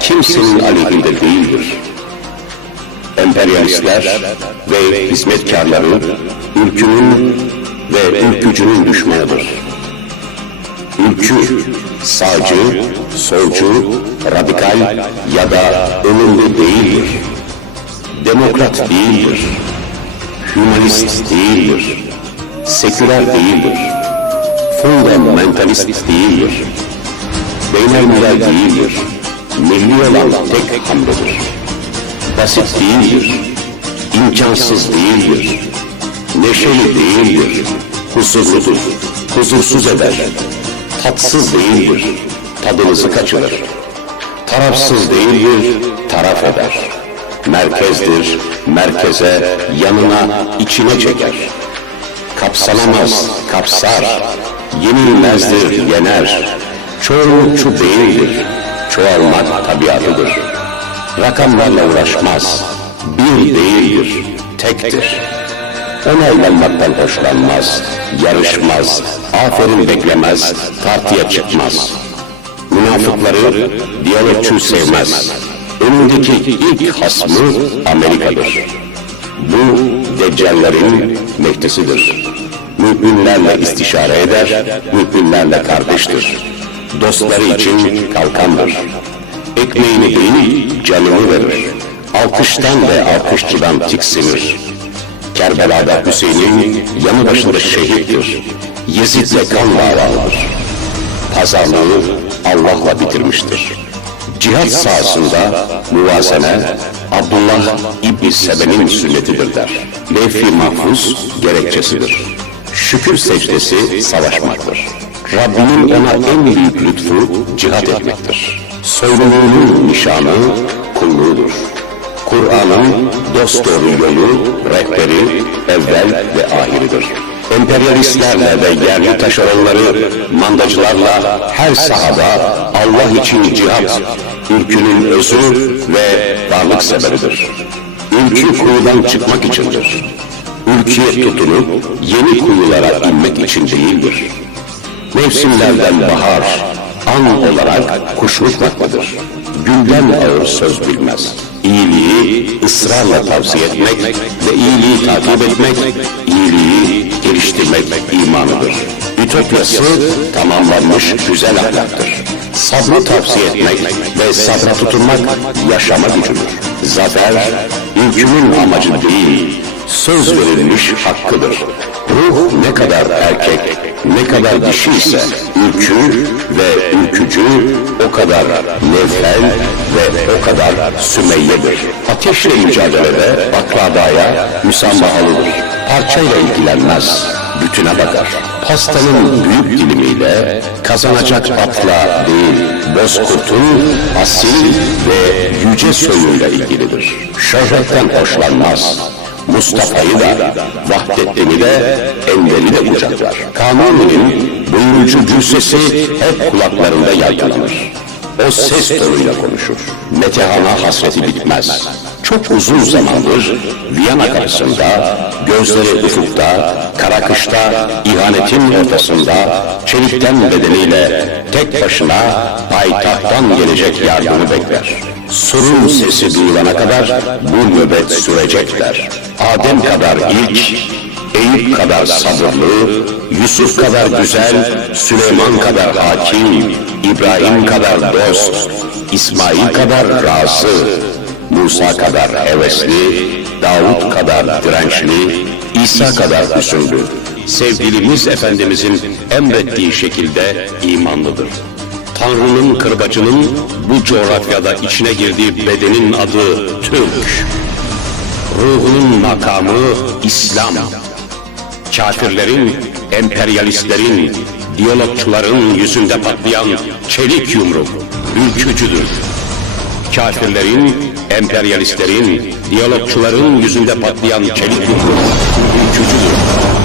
kimsenin aleyhinde değildir. Emperyalistler ve hizmetkarları ülkünün ve ülkücünün düşmanıdır. Ülkü, sağcı, solcu, radikal ya da ölümlü değildir. Demokrat değildir. Hümanist değildir. Seküler değildir. Fundamentalist değildir. Beynelmiler değildir. Milli olan tek hamledir. Basit değildir. imkansız değildir. Neşeli değildir. Huzurludur. Huzursuz eder. Tatsız değildir. Tadınızı kaçırır. Tarafsız değildir. Taraf eder. Merkezdir. Merkeze, yanına, içine çeker. Kapsanamaz, kapsar. Yenilmezdir, yener. Çoğunlukçu değildir. Çoğalmak tabiatıdır. Rakamlarla uğraşmaz. Bir değildir, tektir. Onaylanmaktan hoşlanmaz, yarışmaz, aferin beklemez, tartıya çıkmaz. Münafıkları diyalogçu sevmez. Önündeki ilk hasmı Amerika'dır. Bu deccallerin mektesidir. Müminlerle istişare eder, müminlerle kardeştir. Dostları için kalkandır. Ekmeğini değil, canını verir. Alkıştan ve alkışçıdan tiksinir. Kerbela'da Hüseyin'in yanı başında şehittir. Yezid'le kan davalıdır. Pazarlığı Allah'la bitirmiştir. Cihat sahasında muvazene Abdullah İbni Sebe'nin sünnetidir der. Levh-i mahfuz gerekçesidir. Şükür secdesi savaşmaktır. Rabbinin ona en büyük lütfu cihat etmektir. Soyluluğunun nişanı kulluğudur. Kur'an'ın dosdoğru yolu, rehberi, evvel ve ahiridir. Emperyalistlerle ve yerli taşeronları, mandacılarla her sahada Allah için cihat, ülkünün özü ve varlık sebebidir. Ülkü kuyudan çıkmak içindir. Ülküye tutunup yeni kuyulara inmek için değildir. Mevsimlerden bahar, an olarak kuşluk vaktidir. Gülden ağır söz bilmez. İyiliği ısrarla tavsiye etmek ve iyiliği takip etmek, iyiliği geliştirmek imanıdır. Ütopyası tamamlanmış güzel ahlaktır. Sabrı tavsiye etmek ve sabra tutunmak yaşama gücüdür. Zafer, ülkünün amacı değil, söz verilmiş hakkıdır. Ruh ne kadar erkek, ne kadar dişi ise ülkü ve ülkücü o kadar nevfel ve o kadar sümeyyedir. Ateşle mücadelede baklavaya müsamahalıdır. Parçayla ilgilenmez, bütüne bakar. Pastanın büyük dilimiyle kazanacak atla değil, bozkurtun asil ve yüce soyuyla ilgilidir. Şöhretten hoşlanmaz, Mustafa'yı da, Vahdettin'i de, Enver'i de kucaklar. Kanuni'nin buyurucu cüssesi hep kulaklarında yaygılanır. O ses tonuyla konuşur. Metehana hasreti bitmez. Çok uzun zamandır Viyana kapısında, gözleri ufukta, kara kışta, ihanetin ortasında, çelikten bedeniyle tek başına payitahttan gelecek yardımı bekler. Surun sesi duyulana kadar bu nöbet sürecekler. Adem kadar ilk, Eyüp kadar sabırlı, Yusuf kadar güzel, Süleyman kadar hakim, İbrahim kadar dost, İsmail kadar razı, Musa kadar hevesli, Davut kadar dirençli, İsa kadar hüsünlü. Sevgilimiz Efendimizin emrettiği şekilde imanlıdır. Tanrı'nın kırbacının bu coğrafyada içine girdiği bedenin adı Türk. Ruhunun makamı İslam. Kafirlerin, emperyalistlerin, diyalogçuların yüzünde patlayan çelik yumruk ülkücüdür. Kafirlerin, emperyalistlerin, diyalogçuların yüzünde patlayan çelik yumruk ülkücüdür.